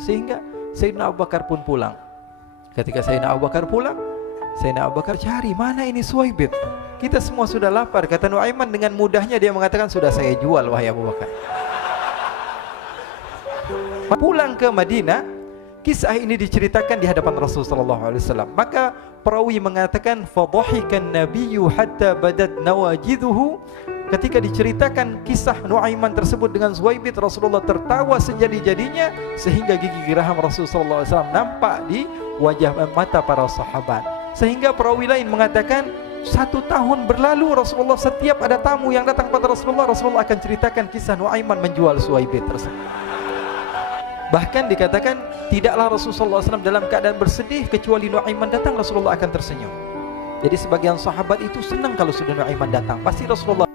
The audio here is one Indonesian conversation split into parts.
Sehingga Sayyidina Abu Bakar pun pulang. Ketika Sayyidina Abu Bakar pulang, Sayyidina Abu Bakar cari, mana ini Suwaibit? Kita semua sudah lapar. Kata Nuaiman dengan mudahnya dia mengatakan, sudah saya jual wahai Abu Bakar. Pulang ke Madinah, kisah ini diceritakan di hadapan Rasulullah SAW. Maka perawi mengatakan, fadhahikan nabiyyu hatta badat nawajiduhu. Ketika diceritakan kisah Nuaiman tersebut dengan Suwaibit, Rasulullah tertawa sejadi-jadinya sehingga gigi geraham Rasulullah SAW nampak di wajah mata para sahabat. Sehingga perawi lain mengatakan 1 tahun berlalu Rasulullah setiap ada tamu yang datang pada Rasulullah akan ceritakan kisah Nuaiman menjual Suwaibit tersebut. Bahkan dikatakan tidaklah Rasulullah SAW dalam keadaan bersedih kecuali Nuaiman datang Rasulullah akan tersenyum. Jadi sebagian sahabat itu senang kalau sudah Nuaiman datang. Pasti Rasulullah.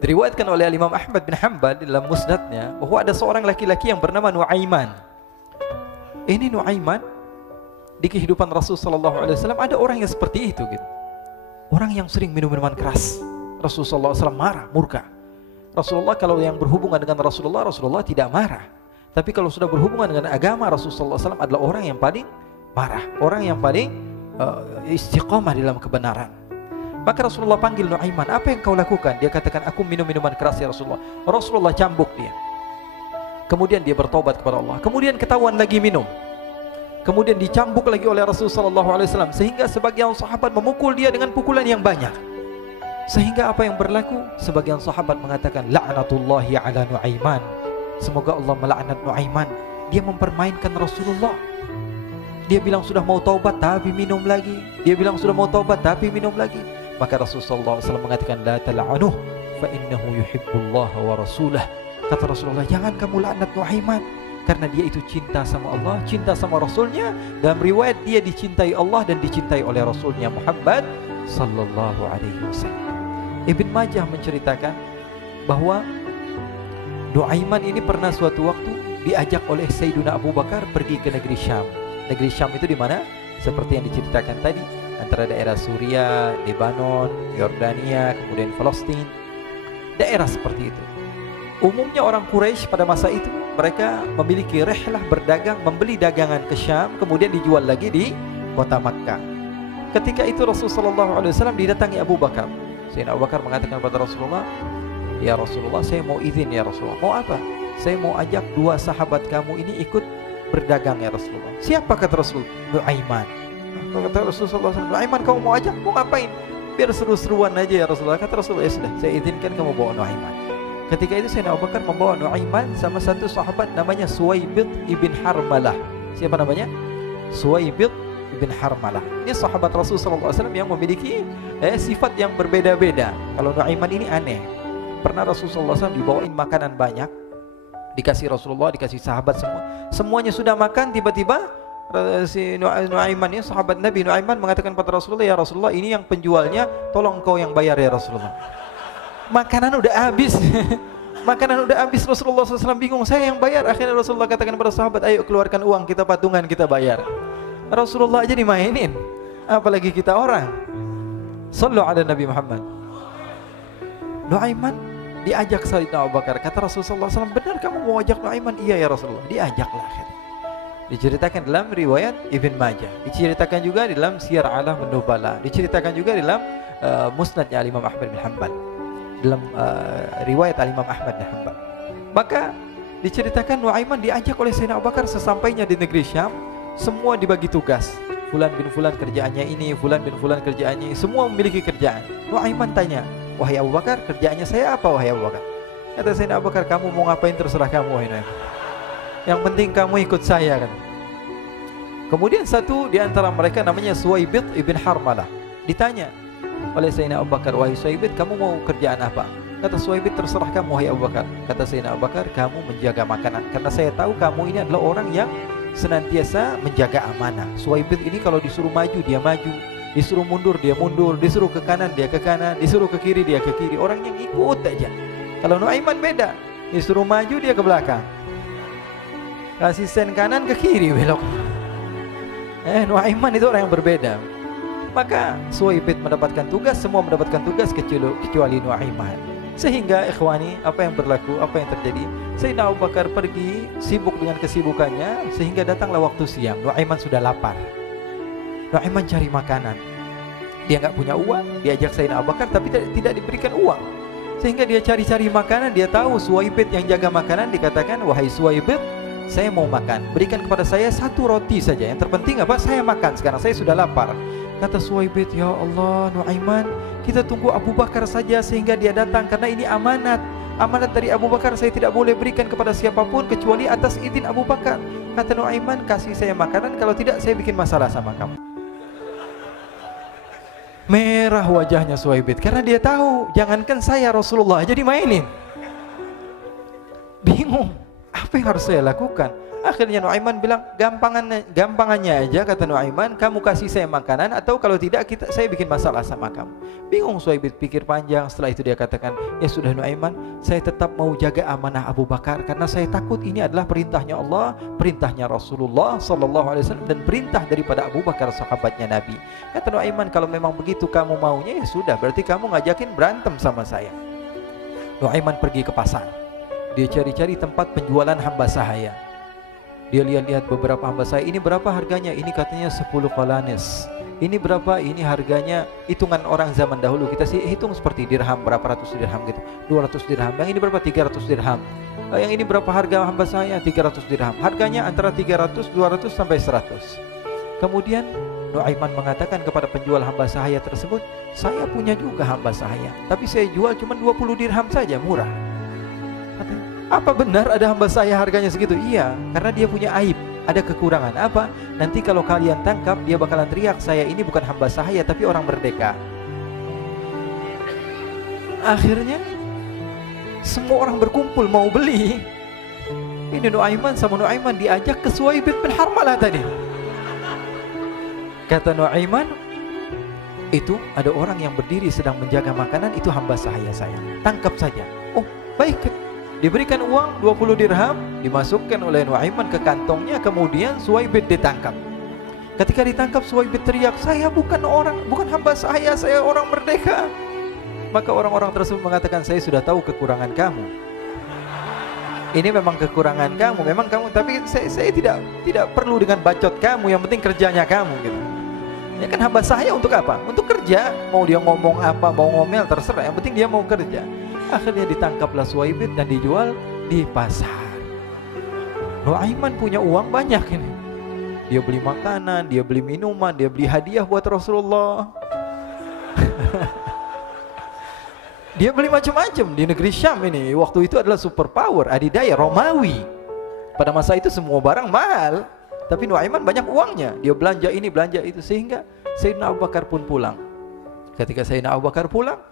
Diriwayatkan oleh Imam Ahmad bin Hanbal dalam musnadnya bahwa ada seorang laki-laki yang bernama Nuaiman. Ini Nuaiman di kehidupan Rasulullah SAW ada orang yang seperti itu gitu. Orang yang sering minum minuman keras. Rasulullah SAW marah, murka. Rasulullah kalau yang berhubungan dengan Rasulullah tidak marah. Tapi kalau sudah berhubungan dengan agama, Rasulullah SAW adalah orang yang paling marah, orang yang paling istiqamah dalam kebenaran. Maka Rasulullah panggil Nuaiman, apa yang kau lakukan? Dia katakan, aku minum minuman keras ya Rasulullah. Rasulullah cambuk dia. Kemudian dia bertobat kepada Allah. Kemudian ketahuan lagi minum. Kemudian dicambuk lagi oleh Rasulullah SAW. Sehingga sebagian sahabat memukul dia dengan pukulan yang banyak. Sehingga apa yang berlaku? Sebagian sahabat mengatakan, la'natullahi ala Nuaiman. Semoga Allah melaknat Nuaiman. Dia mempermainkan Rasulullah. Dia bilang sudah mau taubat tapi minum lagi. Dia bilang sudah mau taubat tapi minum lagi. Maka Rasulullah SAW mengatakan, la tal'anuh fa innahu yuhibbullah wa rasulah. Kata Rasulullah, jangan kamu laknat Nuaiman, karena dia itu cinta sama Allah, cinta sama Rasulnya. Dalam riwayat dia dicintai Allah dan dicintai oleh Rasulnya Muhammad sallallahu alaihi wasallam. Ibn Majah menceritakan bahwa Nuaiman ini pernah suatu waktu diajak oleh Sayyidina Abu Bakar pergi ke negeri Syam. Negeri Syam itu di mana? Seperti yang diceritakan tadi, antara daerah Suriah, Lebanon, Yordania, kemudian Palestina. Daerah seperti itu. Umumnya orang Quraisy pada masa itu mereka memiliki rihlah berdagang, membeli dagangan ke Syam, kemudian dijual lagi di kota Makkah. Ketika itu Rasulullah SAW didatangi Abu Bakar. Sayyidina Abu Bakar mengatakan kepada Rasulullah, ya Rasulullah, saya mau izin ya Rasulullah. Mau apa? Saya mau ajak 2 sahabat kamu ini ikut berdagang ya Rasulullah. Siapa kata Rasul? Nuaiman. Kata Rasulullah, Nuaiman kamu mau ajak? Mau ngapain? Biar seru-seruan aja ya Rasulullah. Kata Rasulullah, ya sudah, saya izinkan kamu bawa Nuaiman. Ketika itu Sayyidina Abu Bakar membawa Nuaiman sama satu sahabat namanya Suwaibit ibn Harmalah. Siapa namanya? Suwaibit ibn Harmalah. Ini sahabat Rasulullah SAW yang memiliki sifat yang berbeda-beda. Kalau Nuaiman ini aneh. Pernah Rasulullah SAW dibawain makanan banyak, dikasih Rasulullah, dikasih sahabat semua. Semuanya sudah makan, tiba-tiba si Nuaiman ini, sahabat Nabi Nuaiman mengatakan kepada Rasulullah, ya Rasulullah, ini yang penjualnya, tolong kau yang bayar ya Rasulullah. Makanan udah habis. Makanan udah habis, Rasulullah SAW bingung, saya yang bayar. Akhirnya Rasulullah katakan kepada sahabat, ayo keluarkan uang, kita patungan, kita bayar. Rasulullah aja dimainin, apalagi kita orang. Sallu ala Nabi Muhammad. Nuaiman diajak Sayyidina Abu Bakar. Kata Rasulullah SAW, benar kamu mau ajak Nuaiman? Iya ya Rasulullah. Diajaklah akhirnya. Diceritakan dalam riwayat Ibn Majah, diceritakan juga dalam Siyar A'lam An-Nubala, diceritakan juga dalam musnadnya Imam Ahmad bin Hanbal, dalam riwayat Imam Ahmad bin Hanbal. Maka diceritakan Nuaiman diajak oleh Sayyidina Abu Bakar. Sesampainya di negeri Syam, semua dibagi tugas. Fulan bin Fulan kerjaannya ini, Fulan bin Fulan kerjaannya ini, semua memiliki kerjaan. Nuaiman tanya, wahai Abu Bakar, kerjaannya saya apa wahai Abu Bakar? Kata Sayyidina Abu Bakar, kamu mau ngapain terserah kamu wahai Nuaiman. Yang penting kamu ikut saya kan. Kemudian satu di antara mereka namanya Suwaibit ibn Harmalah. Ditanya oleh Sayyidina Abu Bakar, wahai Suwaibit, kamu mau kerjaan apa? Kata Suwaibit, terserah kamu wahai Abu Bakar. Kata Sayyidina Abu Bakar, kamu menjaga makanan, karena saya tahu kamu ini adalah orang yang senantiasa menjaga amanah. Suwaibit ini kalau disuruh maju dia maju, disuruh mundur dia mundur, disuruh ke kanan dia ke kanan, disuruh ke kiri dia ke kiri. Orang yang ikut aja. Kalau Nuaiman beda, disuruh maju dia ke belakang, kasih sen kanan ke kiri belok. Nuaiman itu orang yang berbeda. Maka Suwaibit mendapatkan tugas, semua mendapatkan tugas kecuali Nuaiman. Sehingga ikhwani, apa yang berlaku, apa yang terjadi? Sayyidina Abu Bakar pergi sibuk dengan kesibukannya sehingga datanglah waktu siang. Nuaiman sudah lapar. Nuaiman cari makanan. Dia nggak punya uang, diajak Sayyidina Abu Bakar tapi tidak diberikan uang. Sehingga dia cari-cari makanan, dia tahu Suwaibit yang jaga makanan, dikatakan, "Wahai Suwaibit, saya mau makan. Berikan kepada saya 1 roti saja. Yang terpenting apa? Saya makan sekarang, saya sudah lapar." Kata Suwaibit, "Ya Allah, Nuaiman, kita tunggu Abu Bakar saja sehingga dia datang karena ini amanat. Amanat dari Abu Bakar, saya tidak boleh berikan kepada siapapun kecuali atas izin Abu Bakar." Kata Nuaiman, "Kasih saya makanan, kalau tidak saya bikin masalah sama kamu." Merah wajahnya Suwaibit karena dia tahu, jangankan saya, Rasulullah aja dimainin. Bingung, apa yang harus saya lakukan? Akhirnya Nuaiman bilang, gampangannya aja, kata Nuaiman, kamu kasih saya makanan atau kalau tidak saya bikin masalah sama kamu. Bingung Suwaibit, pikir panjang. Setelah itu dia katakan, ya sudah Nuaiman, saya tetap mau jaga amanah Abu Bakar karena saya takut ini adalah perintahnya Allah, perintahnya Rasulullah SAW, dan perintah daripada Abu Bakar sahabatnya Nabi. Kata Nuaiman, kalau memang begitu kamu maunya, ya sudah, berarti kamu ngajakin berantem sama saya. Nuaiman pergi ke pasar. Dia cari-cari tempat penjualan hamba sahaya. Dia lihat-lihat beberapa hamba sahaya. Ini berapa harganya? Ini katanya 10 qalanis. Ini berapa? Ini harganya hitungan orang zaman dahulu. Kita sih hitung seperti dirham, berapa ratus dirham gitu. 200 dirham. Yang ini berapa? 300 dirham. Yang ini berapa harga hamba sahaya? 300 dirham. Harganya antara 300, 200 sampai 100. Kemudian Nuaiman mengatakan kepada penjual hamba sahaya tersebut, saya punya juga hamba sahaya, tapi saya jual cuma 20 dirham saja, murah. Katanya, apa benar ada hamba saya harganya segitu? Iya, karena dia punya aib, ada kekurangan. Apa? Nanti kalau kalian tangkap, dia bakalan teriak, saya ini bukan hamba sahaya tapi orang merdeka. Akhirnya semua orang berkumpul mau beli. Ini Nuaiman sama Nuaiman diajak ke Suwaibit bin Harmalah tadi. Kata Nuaiman, itu ada orang yang berdiri sedang menjaga makanan, itu hamba sahaya saya, tangkap saja. Oh baik. Diberikan uang 20 dirham, dimasukkan oleh Nuaiman ke kantongnya, kemudian Suwaibit ditangkap. Ketika ditangkap, Suwaibit teriak, saya bukan hamba saya orang merdeka. Maka orang-orang tersebut mengatakan, saya sudah tahu kekurangan kamu. Ini memang kekurangan kamu, memang kamu, tapi saya tidak perlu dengan bacot kamu, yang penting kerjanya kamu gitu. Ya kan hamba saya untuk apa? Untuk kerja, mau dia ngomong apa, mau ngomel terserah, yang penting dia mau kerja. Akhirnya ditangkaplah Suwaibit dan dijual di pasar. Nuaiman punya uang banyak ini. Dia beli makanan, dia beli minuman, dia beli hadiah buat Rasulullah. Dia beli macam-macam di negeri Syam ini. Waktu itu adalah superpower, adidaya Romawi. Pada masa itu semua barang mahal, tapi Nuaiman banyak uangnya. Dia belanja ini, belanja itu, sehingga Sayyidina Abu Bakar pun pulang. Ketika Sayyidina Abu Bakar pulang,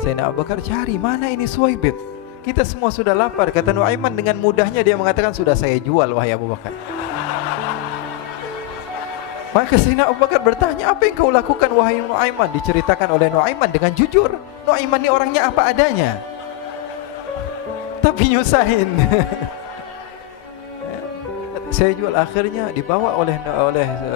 Sayyidina Abu Bakar cari, mana ini Suwaibit? Kita semua sudah lapar. Kata Nuaiman dengan mudahnya dia mengatakan, sudah saya jual wahai Abu Bakar. Maka Sayyidina Abu Bakar bertanya, apa yang kau lakukan wahai Nuaiman? Diceritakan oleh Nuaiman dengan jujur. Nuaiman ini orangnya apa adanya, tapi nyusahin. Saya jual. Akhirnya dibawa oleh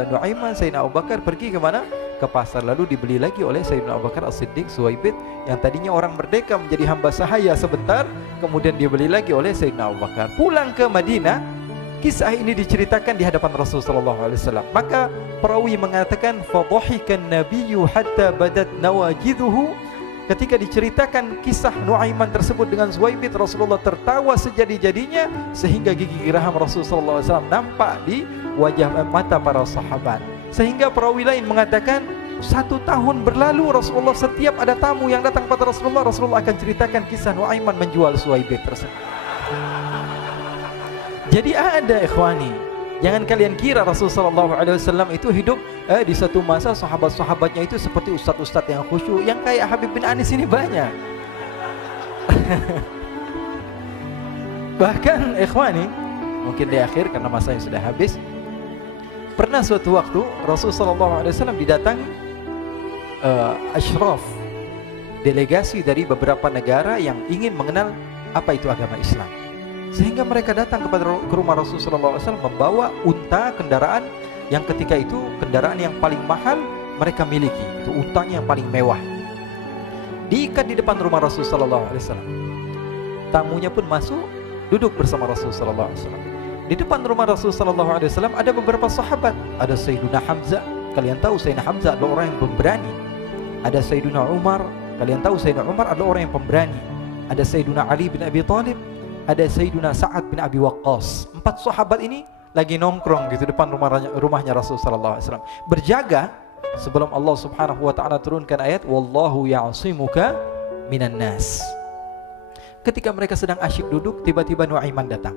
Nuaiman, Sayyidina Abu Bakar pergi ke mana? Ke pasar. Lalu dibeli lagi oleh Sayyidina Abu Bakar As-Siddiq, Suwaibit yang tadinya orang merdeka menjadi hamba sahaya sebentar, kemudian dibeli lagi oleh Sayyidina Abu Bakar. Pulang ke Madinah, kisah ini diceritakan di hadapan Rasulullah SAW. Maka perawi mengatakan, fadhahikan nabiyyu hatta badat nawajiduhu. Ketika diceritakan kisah Nuaiman tersebut dengan Suwaibit, Rasulullah tertawa sejadi-jadinya sehingga gigi geraham Rasulullah SAW nampak di wajah mata para sahabat. Sehingga perawi lain mengatakan, 1 tahun berlalu Rasulullah, setiap ada tamu yang datang pada Rasulullah akan ceritakan kisah Nuaiman menjual Suwaibit tersebut. Jadi ada ikhwani, jangan kalian kira Rasulullah SAW itu hidup di satu masa sahabat-sahabatnya itu seperti ustadz-ustadz yang khusyuk, yang kayak Habib bin Anis ini banyak. Bahkan ikhwani, mungkin di akhir karena masanya sudah habis, pernah suatu waktu Rasulullah SAW didatangi asyraf, delegasi dari beberapa negara yang ingin mengenal apa itu agama Islam. Sehingga mereka datang ke rumah Rasulullah SAW membawa unta, kendaraan yang ketika itu kendaraan yang paling mahal mereka miliki. Itu untanya yang paling mewah. Diikat di depan rumah Rasulullah SAW. Tamunya pun masuk, duduk bersama Rasul sallallahu alaihi wasallam. Di depan rumah Rasul sallallahu alaihi wasallam ada beberapa sahabat. Ada Sayyiduna Hamzah. Kalian tahu Sayyidina Hamzah adalah orang yang pemberani. Ada Sayyiduna Umar. Kalian tahu Sayyidina Umar adalah orang yang pemberani. Ada Sayyiduna Ali bin Abi Thalib. Ada Sayyiduna Sa'ad bin Abi Waqqas. 4 sahabat ini lagi nongkrong gitu depan rumahnya Rasul sallallahu alaihi wasallam. Berjaga sebelum Allah Subhanahu wa taala turunkan ayat wallahu ya'simuka minan nas. Ketika mereka sedang asyik duduk, tiba-tiba Nuaiman datang.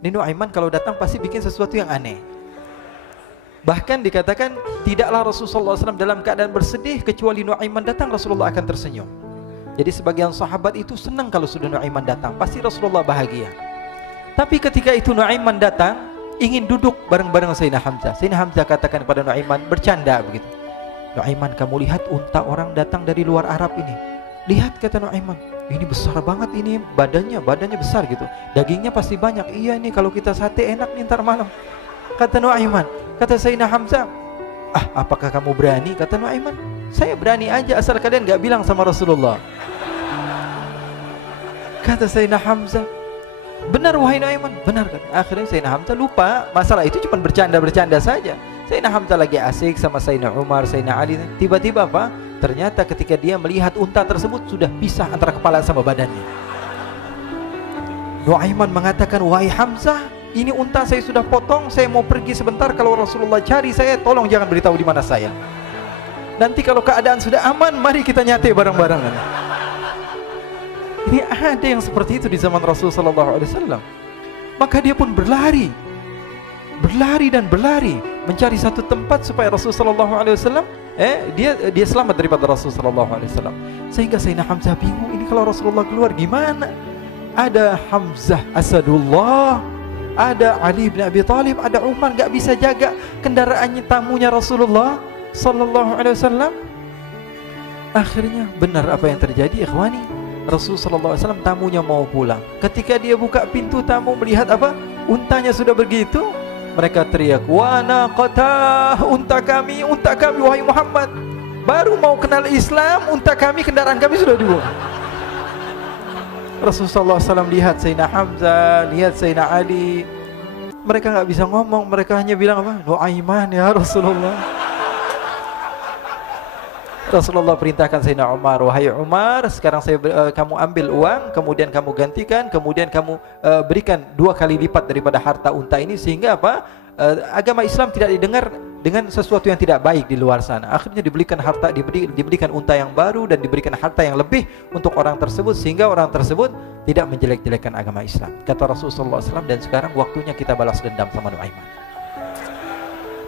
Ini Nuaiman kalau datang pasti bikin sesuatu yang aneh. Bahkan dikatakan tidaklah Rasulullah SAW dalam keadaan bersedih, kecuali Nuaiman datang Rasulullah akan tersenyum. Jadi sebagian sahabat itu senang kalau sudah Nuaiman datang, pasti Rasulullah bahagia. Tapi ketika itu Nuaiman datang, ingin duduk bareng-bareng Sayyidina Hamzah. Sayyidina Hamzah katakan kepada Nuaiman, bercanda begitu. Nuaiman, kamu lihat unta orang datang dari luar Arab ini. Lihat, kata Nuaiman, ini besar banget, ini badannya besar gitu. Dagingnya pasti banyak. Iya, ini kalau kita sate enak nih ntar malam. Kata Nuaiman. Kata Sayyidina Hamzah, apakah kamu berani? Kata Nuaiman, saya berani aja asal kalian gak bilang sama Rasulullah. Kata Sayyidina Hamzah, benar wahai Nuaiman, benar kan? Akhirnya Sayyidina Hamzah lupa masalah itu, cuma bercanda-bercanda saja. Sayyidina Hamzah lagi asik sama Sayyidina Umar, Sayyidina Ali. Tiba-tiba apa? Ternyata ketika dia melihat unta tersebut sudah pisah antara kepala sama badannya. Nuaiman mengatakan, wahai Hamzah, ini unta saya sudah potong, saya mau pergi sebentar. Kalau Rasulullah cari saya, tolong jangan beritahu di mana saya. Nanti kalau keadaan sudah aman, mari kita nyate bareng-barengan. Ini ada yang seperti itu di zaman Rasul sallallahu alaihi wasallam. Maka dia pun berlari dan berlari mencari satu tempat supaya Rasul sallallahu alaihi wasallam dia selamat daripada Rasul sallallahu alaihi wasallam. Sehingga Sayyidina Hamzah bingung, ini kalau Rasulullah keluar gimana? Ada Hamzah Asadullah, ada Ali bin Abi Thalib, ada Umar, gak bisa jaga kendaraannya tamunya Rasulullah sallallahu alaihi wasallam. Akhirnya benar apa yang terjadi, ikhwani. Rasul sallallahu alaihi wasallam tamunya mau pulang. Ketika dia buka pintu tamu melihat apa? Untanya sudah begitu. Mereka teriak, wa naqata, unta kami wahai Muhammad. Baru mau kenal Islam, unta kami, kendaraan kami sudah dibuang. Rasulullah SAW lihat Sayyidina Hamzah, lihat Sayyidina Ali. Mereka gak bisa ngomong, mereka hanya bilang apa? Nuaiman ya Rasulullah. Rasulullah perintahkan Sayyidina Umar, wahai Umar, sekarang kamu ambil uang, kemudian kamu gantikan, kemudian kamu berikan 2 kali lipat daripada harta unta ini, sehingga apa? Agama Islam tidak didengar dengan sesuatu yang tidak baik di luar sana. Akhirnya diberikan harta, diberikan unta yang baru dan diberikan harta yang lebih untuk orang tersebut, sehingga orang tersebut tidak menjelek-jelekan agama Islam. Kata Rasulullah SAW, dan sekarang waktunya kita balas dendam sama Nuaiman.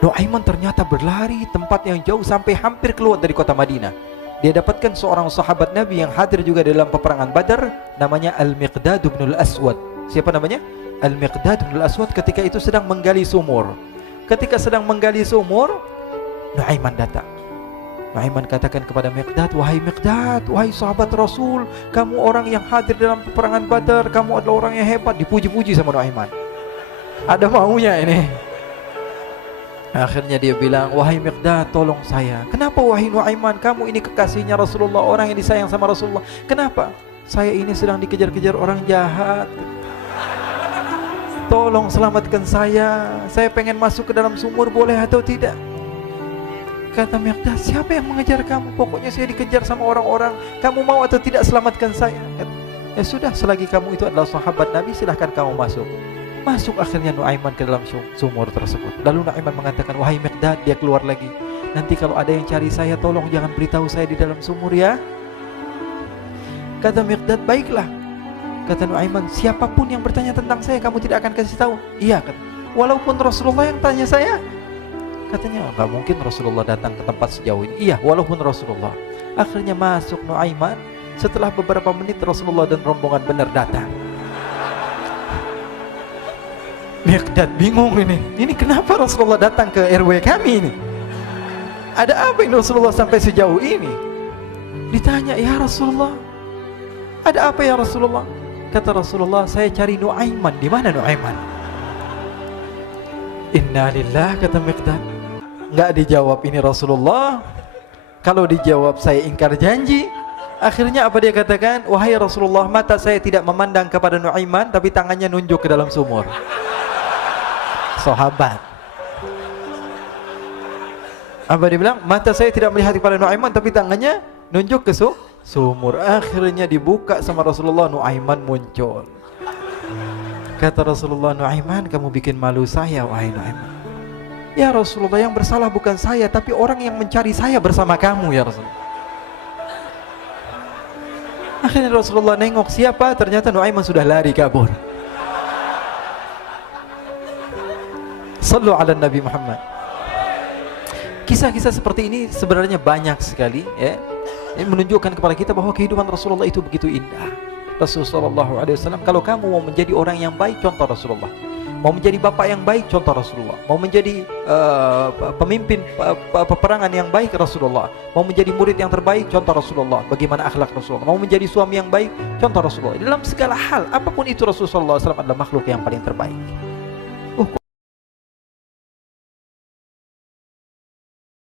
Nuaiman ternyata berlari tempat yang jauh sampai hampir keluar dari kota Madinah. Dia dapatkan seorang sahabat Nabi yang hadir juga dalam peperangan Badar, namanya Al-Miqdad bin Al-Aswad. Siapa namanya? Al-Miqdad bin Al-Aswad ketika itu sedang menggali sumur. Ketika sedang menggali sumur, Nuaiman datang. Nuaiman katakan kepada Miqdad, wahai Miqdad, wahai sahabat Rasul, kamu orang yang hadir dalam peperangan Badar, kamu adalah orang yang hebat. Dipuji-puji sama Nuaiman. Ada maunya ini. Akhirnya dia bilang, wahai Miqdad, tolong saya. Kenapa wahai Nuaiman? Kamu ini kekasihnya Rasulullah, orang yang disayang sama Rasulullah. Kenapa? Saya ini sedang dikejar-kejar orang jahat. Tolong selamatkan saya. Saya pengen masuk ke dalam sumur, boleh atau tidak? Kata Miqdad, siapa yang mengejar kamu? Pokoknya saya dikejar sama orang-orang. Kamu mau atau tidak selamatkan saya? Ya sudah, selagi kamu itu adalah sahabat Nabi, silahkan kamu masuk. Masuk akhirnya Nuaiman ke dalam sumur tersebut. Lalu Nuaiman mengatakan, wahai Miqdad, dia keluar lagi. Nanti kalau ada yang cari saya, tolong jangan beritahu saya di dalam sumur ya. Kata Miqdad, baiklah. Kata Nuaiman, siapapun yang bertanya tentang saya, kamu tidak akan kasih tahu. Iya, kata. Walaupun Rasulullah yang tanya saya. Katanya, enggak mungkin Rasulullah datang ke tempat sejauh ini. Iya, walaupun Rasulullah. Akhirnya masuk Nuaiman. Setelah beberapa menit Rasulullah dan rombongan benar datang. Miqdad bingung ini. Ini kenapa Rasulullah datang ke RW kami ini? Ada apa ini Rasulullah sampai sejauh ini? Ditanya, ya Rasulullah, ada apa ya Rasulullah? Kata Rasulullah, saya cari Nuaiman. Di mana Nuaiman? Innalillah, kata Miqdad. Enggak dijawab ini Rasulullah. Kalau dijawab saya ingkar janji. Akhirnya apa dia katakan? Wahai Rasulullah, mata saya tidak memandang kepada Nuaiman, tapi tangannya nunjuk ke dalam sumur. Sahabat. Apa dia bilang? Mata saya tidak melihat kepada Nuaiman, tapi tangannya nunjuk ke sumur. Akhirnya dibuka sama Rasulullah, Nuaiman muncul. Kata Rasulullah, Nuaiman, kamu bikin malu saya, wahai Nuaiman. Ya Rasulullah, yang bersalah bukan saya, tapi orang yang mencari saya bersama kamu, ya Rasulullah. Akhirnya Rasulullah nengok, siapa? Ternyata Nuaiman sudah lari kabur. Sallu ala Nabi Muhammad. Kisah-kisah seperti ini sebenarnya banyak sekali, ya. Ini menunjukkan kepada kita bahwa kehidupan Rasulullah itu begitu indah. Rasulullah SAW, kalau kamu mau menjadi orang yang baik, contoh Rasulullah. Mau menjadi bapak yang baik, contoh Rasulullah. Mau menjadi pemimpin peperangan yang baik, Rasulullah. Mau menjadi murid yang terbaik, contoh Rasulullah. Bagaimana akhlak Rasulullah. Mau menjadi suami yang baik, contoh Rasulullah. Dalam segala hal, apapun itu, Rasulullah SAW adalah makhluk yang paling terbaik.